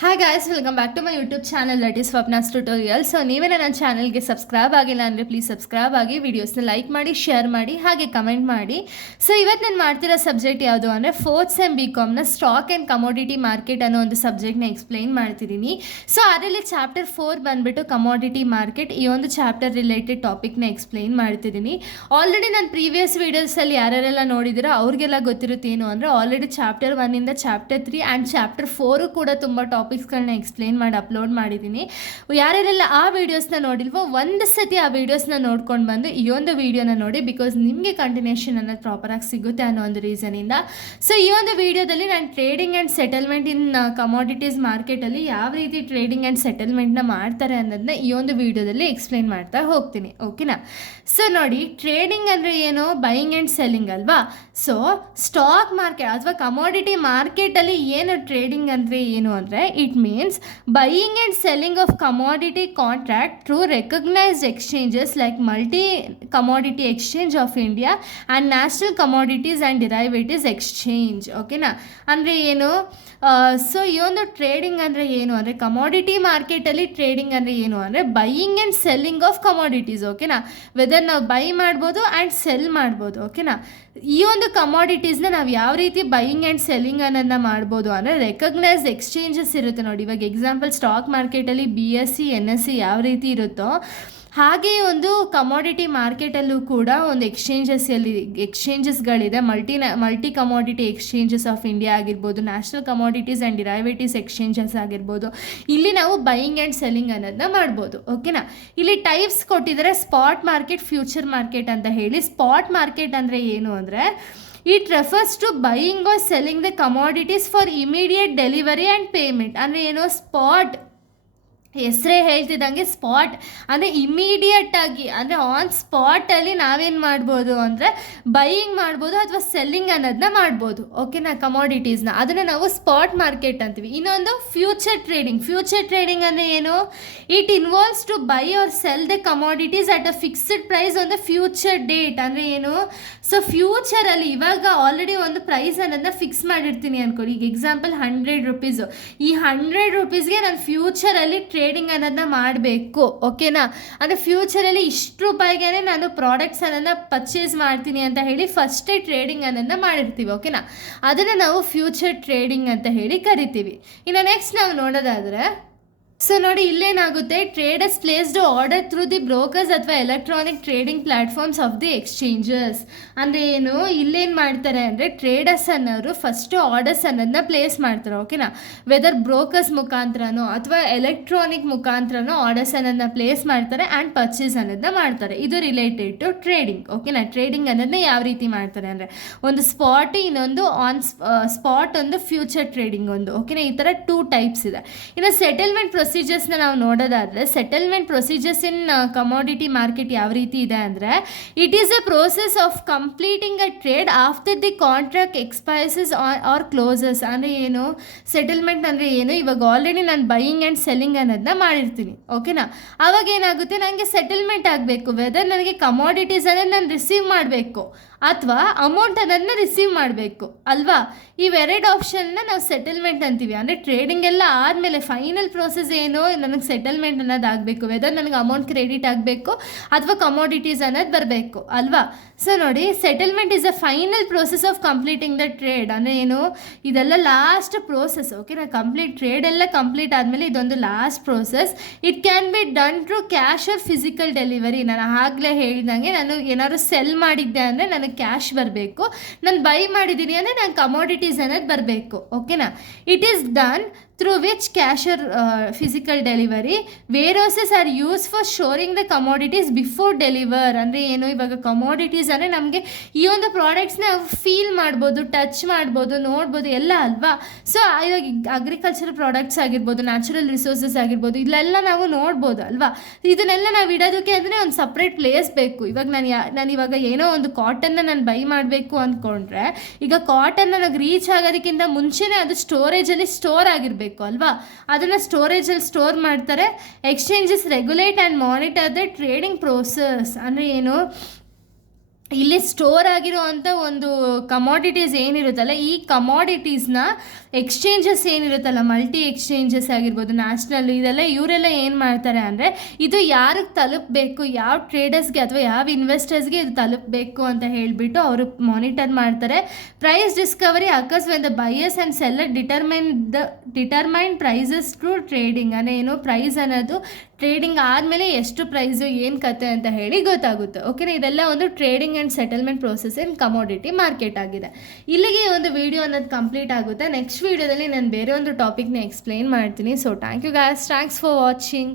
Hi guys, welcome back to my YouTube channel that is Swapna's tutorial. So ನೀವೇನೇ ನನ್ನ ಚಾನಲ್ಗೆ subscribe ಆಗಿಲ್ಲ ಅಂದರೆ ಪ್ಲೀಸ್ ಸಬ್ಸ್ಕ್ರೈಬ್ ಆಗಿ, ವೀಡಿಯೋಸ್ನ ಲೈಕ್ ಮಾಡಿ, ಶೇರ್ ಮಾಡಿ, ಹಾಗೆ ಕಮೆಂಟ್ ಮಾಡಿ. ಸೊ ಇವತ್ತು ನಾನು ಮಾಡ್ತಿರೋ ಸಬ್ಜೆಕ್ಟ್ ಯಾವುದು ಅಂದರೆ ಫೋರ್ತ್ ಸೆಮ್ BComನ ಸ್ಟಾಕ್ ಆ್ಯಂಡ್ ಕಮೋಡಿಟಿ ಮಾರ್ಕೆಟ್ ಅನ್ನೋ ಒಂದು ಸಬ್ಜೆಕ್ಟ್ನ ಎಕ್ಸ್ಪ್ಲೈನ್ ಮಾಡ್ತಿದ್ದೀನಿ. ಸೊ ಅದರಲ್ಲಿ ಚಾಪ್ಟರ್ 4 ಬಂದುಬಿಟ್ಟು ಕಮೋಡಿಟಿ ಮಾರ್ಕೆಟ್, ಈ ಒಂದು ಚಾಪ್ಟರ್ ರಿಲೇಟೆಡ್ ಟಾಪಿಕ್ನ ಎಕ್ಸ್ಪ್ಲೈನ್ ಮಾಡ್ತಿದ್ದೀನಿ. ಆಲ್ರೆಡಿ ನಾನು ಪ್ರೀವಿಯಸ್ ವೀಡಿಯೋಸಲ್ಲಿ ಯಾರ್ಯಾರೆಲ್ಲ ನೋಡಿದಿರೋ ಅವ್ರಿಗೆಲ್ಲ ಗೊತ್ತಿರುತ್ತೇನು ಅಂದರೆ ಆಲ್ರೆಡಿ ಚಾಪ್ಟರ್ 1ಇಂದ ಚಾಪ್ಟರ್ 3 ಆ್ಯಂಡ್ ಚಾಪ್ಟರ್ 4 ಕೂಡ ತುಂಬ ಟಾಪಿಕ್ಸ್ಗಳನ್ನ ಎಕ್ಸ್ಪ್ಲೈನ್ ಮಾಡಿ ಅಪ್ಲೋಡ್ ಮಾಡಿದ್ದೀನಿ. ಯಾರ್ಯಾರೆಲ್ಲ ಆ ವೀಡಿಯೋಸ್ನ ನೋಡಿಲ್ವೋ ಒಂದು ಸತಿ ಆ ವೀಡಿಯೋಸ್ನ ನೋಡ್ಕೊಂಡು ಬಂದು ಈ ಒಂದು ವೀಡಿಯೋನ ನೋಡಿ, ಬಿಕಾಸ್ ನಿಮಗೆ ಕಂಟಿನ್ಯೂಷನ್ ಅನ್ನೋದು ಪ್ರಾಪರಾಗಿ ಸಿಗುತ್ತೆ ಅನ್ನೋ ಒಂದು ರೀಸನಿಂದ. ಸೊ ಈ ಒಂದು ವೀಡಿಯೋದಲ್ಲಿ ನಾನು trading and settlement in commodities ಮಾರ್ಕೆಟಲ್ಲಿ ಯಾವ ರೀತಿ ಟ್ರೇಡಿಂಗ್ ಆ್ಯಂಡ್ ಸೆಟಲ್ಮೆಂಟ್ನ ಮಾಡ್ತಾರೆ ಅನ್ನೋದನ್ನ ಈ ಒಂದು ವೀಡಿಯೋದಲ್ಲಿ ಎಕ್ಸ್ಪ್ಲೈನ್ ಮಾಡ್ತಾ ಹೋಗ್ತೀನಿ. ಓಕೆನಾ? ಸೊ ನೋಡಿ, ಟ್ರೇಡಿಂಗ್ ಅಂದರೆ ಏನು? ಬೈಯಿಂಗ್ ಆ್ಯಂಡ್ ಸೆಲ್ಲಿಂಗ್ ಅಲ್ವಾ? ಸೊ ಸ್ಟಾಕ್ ಮಾರ್ಕೆಟ್ ಅಥವಾ ಕಮೋಡಿಟಿ ಮಾರ್ಕೆಟಲ್ಲಿ ಏನು ಟ್ರೇಡಿಂಗ್ ಅಂದರೆ ಏನು ಅಂದರೆ it means buying and selling of commodity contract through recognised exchanges like multi commodity exchange of India and national commodities and derivatives exchange. ಓಕೆನಾ? ಅಂದರೆ ಏನು? ಸೊ ಈ ಒಂದು ಟ್ರೇಡಿಂಗ್ ಅಂದರೆ ಏನು ಅಂದರೆ ಕಮೋಡಿಟಿ ಮಾರ್ಕೆಟಲ್ಲಿ ಟ್ರೇಡಿಂಗ್ ಅಂದರೆ ಏನು ಅಂದರೆ buying and selling of commodities. ಓಕೆನಾ? ವೆದರ್ ನಾವು ಬೈ ಮಾಡ್ಬೋದು ಆ್ಯಂಡ್ ಸೆಲ್ ಮಾಡ್ಬೋದು. ಓಕೆನಾ? ಈ ಒಂದು ಕಮೋಡಿಟೀಸ್ನ ನಾವು ಯಾವ ರೀತಿ ಬೈಯಿಂಗ್ ಆ್ಯಂಡ್ ಸೆಲ್ಲಿಂಗ್ ಅನ್ನೋದನ್ನ ಮಾಡ್ಬೋದು ಅಂದರೆ ರೆಕಗ್ನೈಸ್ಡ್ ಎಕ್ಸ್ಚೇಂಜಸ್ ಇರುತ್ತೆ ನೋಡಿ. ಇವಾಗ ಎಕ್ಸಾಂಪಲ್ ಸ್ಟಾಕ್ ಮಾರ್ಕೆಟಲ್ಲಿ BSE NSE ಯಾವ ರೀತಿ ಇರುತ್ತೋ ಹಾಗೆ ಒಂದು ಕಮೋಡಿಟಿ ಮಾರ್ಕೆಟಲ್ಲೂ ಕೂಡ ಒಂದು ಎಕ್ಸ್ಚೇಂಜಸ್ಗಳಿದೆ. Multi commodity exchanges of India ಆಗಿರ್ಬೋದು, national commodities and derivatives exchanges ಆಗಿರ್ಬೋದು. ಇಲ್ಲಿ ನಾವು ಬೈಯಿಂಗ್ ಆ್ಯಂಡ್ ಸೆಲ್ಲಿಂಗ್ ಅನ್ನೋದನ್ನ ಮಾಡ್ಬೋದು. ಓಕೆನಾ? ಇಲ್ಲಿ ಟೈಪ್ಸ್ ಕೊಟ್ಟಿದ್ದಾರೆ, ಸ್ಪಾಟ್ ಮಾರ್ಕೆಟ್, ಫ್ಯೂಚರ್ ಮಾರ್ಕೆಟ್ ಅಂತ ಹೇಳಿ. ಸ್ಪಾಟ್ ಮಾರ್ಕೆಟ್ ಅಂದರೆ ಏನು ಅಂದರೆ it refers to buying or selling the commodities for immediate delivery and payment. ಅಂದರೆ ಏನು? ಸ್ಪಾಟ್ ಹೆಸರೇ ಹೇಳ್ತಿದ್ದಂಗೆ ಸ್ಪಾಟ್ ಅಂದರೆ ಇಮಿಡಿಯೇಟಾಗಿ, ಅಂದರೆ ಆನ್ ಸ್ಪಾಟಲ್ಲಿ ನಾವೇನು ಮಾಡ್ಬೋದು ಅಂದರೆ ಬೈಯಿಂಗ್ ಮಾಡ್ಬೋದು ಅಥವಾ ಸೆಲ್ಲಿಂಗ್ ಅನ್ನೋದನ್ನ ಮಾಡ್ಬೋದು. ಓಕೆನಾ? ಕಮೋಡಿಟೀಸ್ನ ಅದನ್ನು ನಾವು ಸ್ಪಾಟ್ ಮಾರ್ಕೆಟ್ ಅಂತೀವಿ. ಇನ್ನೊಂದು ಫ್ಯೂಚರ್ ಟ್ರೇಡಿಂಗ್. ಫ್ಯೂಚರ್ ಟ್ರೇಡಿಂಗ್ ಅಂದರೆ ಏನು? It involves to buy or sell the commodities at a fixed price on the future date. ಅಂದರೆ ಏನು? ಸೊ ಫ್ಯೂಚರಲ್ಲಿ ಇವಾಗ ಆಲ್ರೆಡಿ ಒಂದು ಪ್ರೈಸ್ ಅನ್ನೋದನ್ನ ಫಿಕ್ಸ್ ಮಾಡಿರ್ತೀನಿ ಅಂದ್ಕೊಳ್ಳಿ. ಈಗ ಎಕ್ಸಾಂಪಲ್ 100 ರೂಪೀಸು. ಈ 100 ರೂಪೀಸ್ಗೆ ನಾನು ಫ್ಯೂಚರಲ್ಲಿ ಟ್ರೇಡಿಂಗ್ ಅನ್ನೋದನ್ನ ಮಾಡಬೇಕು. ಓಕೆನಾ? ಅಂದರೆ ಫ್ಯೂಚರಲ್ಲಿ ಇಷ್ಟು ರೂಪಾಯಿಗೆ ನಾನು ಪ್ರಾಡಕ್ಟ್ಸ್ ಅನ್ನೋದನ್ನ ಪರ್ಚೇಸ್ ಮಾಡ್ತೀನಿ ಅಂತ ಹೇಳಿ ಫಸ್ಟೇ ಟ್ರೇಡಿಂಗ್ ಅನ್ನೋದನ್ನ ಮಾಡಿರ್ತೀವಿ. ಓಕೆನಾ? ಅದನ್ನು ನಾವು ಫ್ಯೂಚರ್ ಟ್ರೇಡಿಂಗ್ ಅಂತ ಹೇಳಿ ಕರಿತೀವಿ. ಇನ್ನು ನೆಕ್ಸ್ಟ್ ನಾವು ನೋಡೋದಾದರೆ, ಸೊ ನೋಡಿ ಇಲ್ಲೇನಾಗುತ್ತೆ, traders placed order through the brokers ಅಥವಾ electronic trading platforms of the exchanges. ಅಂದರೆ ಏನು? ಇಲ್ಲೇನು ಮಾಡ್ತಾರೆ ಅಂದರೆ ಟ್ರೇಡರ್ಸ್ ಅನ್ನೋರು ಫಸ್ಟು ಆರ್ಡರ್ಸ್ ಅನ್ನೋದನ್ನ ಪ್ಲೇಸ್ ಮಾಡ್ತಾರೆ. ಓಕೆನಾ? ವೆದರ್ ಬ್ರೋಕರ್ಸ್ ಮುಖಾಂತರನೋ ಅಥವಾ ಎಲೆಕ್ಟ್ರಾನಿಕ್ ಮುಖಾಂತರನೋ ಆರ್ಡರ್ಸ್ ಅನ್ನೋದನ್ನ ಪ್ಲೇಸ್ ಮಾಡ್ತಾರೆ ಆ್ಯಂಡ್ ಪರ್ಚೇಸ್ ಅನ್ನೋದನ್ನ ಮಾಡ್ತಾರೆ. ಇದು ರಿಲೇಟೆಡ್ ಟು ಟ್ರೇಡಿಂಗ್. ಓಕೆನಾ? ಟ್ರೇಡಿಂಗ್ ಅನ್ನೋದನ್ನ ಯಾವ ರೀತಿ ಮಾಡ್ತಾರೆ ಅಂದರೆ ಒಂದು ಸ್ಪಾಟ್, ಇನ್ನೊಂದು ಆನ್ ಸ್ಪಾಟ್, ಒಂದು ಫ್ಯೂಚರ್ ಟ್ರೇಡಿಂಗ್ ಒಂದು. ಓಕೆನಾ? ಈ ಥರ 2 ಟೈಪ್ಸ್ ಇದೆ. ಇನ್ನು ಸೆಟಲ್ಮೆಂಟ್ ಪ್ರೊಸೀಜರ್ಸ್ನ ನಾವು ನೋಡೋದಾದರೆ, settlement procedures in commodity market ಯಾವ ರೀತಿ ಇದೆ ಅಂದರೆ it is a process of completing a trade after the contract expires or closes. ಅಂದರೆ ಏನು? ಸೆಟಲ್ಮೆಂಟ್ ಅಂದರೆ ಏನು? ಇವಾಗ ಆಲ್ರೆಡಿ ನಾನು ಬೈಯಿಂಗ್ ಆ್ಯಂಡ್ ಸೆಲ್ಲಿಂಗ್ ಅನ್ನೋದನ್ನ ಮಾಡಿರ್ತೀನಿ. ಓಕೆನಾ? ಅವಾಗ ಏನಾಗುತ್ತೆ, ನನಗೆ ಸೆಟಲ್ಮೆಂಟ್ ಆಗಬೇಕು. ವೆದರ್ ನನಗೆ ಕಮೋಡಿಟೀಸ್ ಅನ್ನೋದು ನಾನು ರಿಸೀವ್ ಮಾಡಬೇಕು ಅಥವಾ ಅಮೌಂಟ್ ಅನ್ನೋದನ್ನ ರಿಸೀವ್ ಮಾಡಬೇಕು ಅಲ್ವಾ? ಇವೆರಡು ಆಪ್ಷನ್ನ ನಾವು ಸೆಟಲ್ಮೆಂಟ್ ಅಂತೀವಿ. ಅಂದರೆ ಟ್ರೇಡಿಂಗ್ ಎಲ್ಲ ಆದಮೇಲೆ ಫೈನಲ್ ಪ್ರೋಸೆಸ್ ಏನು, ನನಗೆ ಸೆಟಲ್ಮೆಂಟ್ ಅನ್ನೋದು ಆಗಬೇಕು. ವೆದರ್ ನನಗೆ ಅಮೌಂಟ್ ಕ್ರೆಡಿಟ್ ಆಗಬೇಕು ಅಥವಾ ಕಮೋಡಿಟೀಸ್ ಅನ್ನೋದು ಬರಬೇಕು ಅಲ್ವಾ? ಸೊ ನೋಡಿ, settlement is a final process of completing the trade. ಅಂದರೆ ಏನು? ಇದೆಲ್ಲ ಲಾಸ್ಟ್ ಪ್ರೋಸೆಸ್. ಓಕೆನಾ? ಟ್ರೇಡ್ ಎಲ್ಲ ಕಂಪ್ಲೀಟ್ ಆದಮೇಲೆ ಇದೊಂದು last process. It can be done through cash or physical delivery. ನಾನು ಆಗಲೇ ಹೇಳಿದಂಗೆ ನಾನು ಏನಾದ್ರು ಸೆಲ್ ಮಾಡಿದ್ದೆ ಅಂದರೆ ನನಗೆ ಕ್ಯಾಶ್ ಬರಬೇಕು, ನಾನು ಬೈ ಮಾಡಿದ್ದೀನಿ ಅಂದರೆ ನಂಗೆ ಕಮೋಡಿಟೀಸ್ ಅನ್ನೋದು ಬರಬೇಕು. ಓಕೆನಾ? It is done through which cash or physical delivery. Warehouses are use for storing the commodities before deliver. ಅಂದರೆ ಏನು? ಇವಾಗ ಕಮೋಡಿಟೀಸ್ ಅಂದರೆ ನಮಗೆ ಈ ಒಂದು ಪ್ರಾಡಕ್ಟ್ಸ್ನ ಫೀಲ್ ಮಾಡ್ಬೋದು, ಟಚ್ ಮಾಡ್ಬೋದು, ನೋಡ್ಬೋದು ಎಲ್ಲ ಅಲ್ವಾ? ಸೊ ಇವಾಗ ಅಗ್ರಿಕಲ್ಚರ್ ಪ್ರಾಡಕ್ಟ್ಸ್ ಆಗಿರ್ಬೋದು, ನ್ಯಾಚುರಲ್ ರಿಸೋರ್ಸಸ್ ಆಗಿರ್ಬೋದು, ಇಲ್ಲೆಲ್ಲ ನಾವು ನೋಡ್ಬೋದು ಅಲ್ವಾ? ಇದನ್ನೆಲ್ಲ ನಾವು ಇಡೋದಕ್ಕೆ ಅಂದರೆ ಒಂದು ಸಪ್ರೇಟ್ ಪ್ಲೇಸ್ ಬೇಕು. ಇವಾಗ ನಾನು ಇವಾಗ ಏನೋ ಒಂದು ಕಾಟನ್ನ ನಾನು ಬೈ ಮಾಡಬೇಕು ಅಂದ್ಕೊಂಡ್ರೆ, ಈಗ ಕಾಟನ್ ನನಗೆ ರೀಚ್ ಆಗೋದಕ್ಕಿಂತ ಮುಂಚೆನೇ ಅದು ಸ್ಟೋರೇಜಲ್ಲಿ ಸ್ಟೋರ್ ಆಗಿರಬೇಕು ಅಲ್ವಾ? ಅದನ್ನು ಸ್ಟೋರೇಜಲ್ಲಿ ಸ್ಟೋರ್ ಮಾಡ್ತಾರೆ. Exchanges regulate and monitor the trading process. ಅಂದರೆ ಏನು? ಇಲ್ಲಿ ಸ್ಟೋರ್ ಆಗಿರುವಂಥ ಒಂದು ಕಮಾಡಿಟೀಸ್ ಏನಿರುತ್ತಲ್ಲ, ಈ ಕಮಾಡಿಟೀಸ್ನ ಎಕ್ಸ್ಚೇಂಜಸ್ ಏನಿರುತ್ತಲ್ಲ, ಮಲ್ಟಿ ಎಕ್ಸ್ಚೇಂಜಸ್ ಆಗಿರ್ಬೋದು, ನ್ಯಾಷನಲ್, ಇದೆಲ್ಲ ಇವರೆಲ್ಲ ಏನು ಮಾಡ್ತಾರೆ ಅಂದರೆ, ಇದು ಯಾರಿಗೆ ತಲುಪಬೇಕು, ಯಾವ ಟ್ರೇಡರ್ಸ್ಗೆ ಅಥವಾ ಯಾವ ಇನ್ವೆಸ್ಟರ್ಸ್ಗೆ ಇದು ತಲುಪಬೇಕು ಅಂತ ಹೇಳಿಬಿಟ್ಟು ಅವರು ಮಾನಿಟರ್ ಮಾಡ್ತಾರೆ. Price discovery occurs when the buyers and seller determine prices to trading. ಅಂದರೆ ಏನು, ಪ್ರೈಸ್ ಅನ್ನೋದು ಟ್ರೇಡಿಂಗ್ ಆದಮೇಲೆ ಎಷ್ಟು ಪ್ರೈಸು, ಏನು ಕತೆ ಅಂತ ಹೇಳಿ ಗೊತ್ತಾಗುತ್ತೆ. ಓಕೆನಾ, ಇದೆಲ್ಲ ಒಂದು trading and settlement process in commodity market ಆಗಿದೆ. ಇಲ್ಲಿಗೆ ಒಂದು ವಿಡಿಯೋ ಅನ್ನೋದು ಕಂಪ್ಲೀಟ್ ಆಗುತ್ತೆ. ನೆಕ್ಸ್ಟ್ ವಿಡಿಯೋದಲ್ಲಿ ನಾನು ಬೇರೆ ಒಂದು ಟಾಪಿಕ್ನ ಎಕ್ಸ್ಪ್ಲೈನ್ ಮಾಡ್ತೀನಿ. So thank you guys, thanks for watching.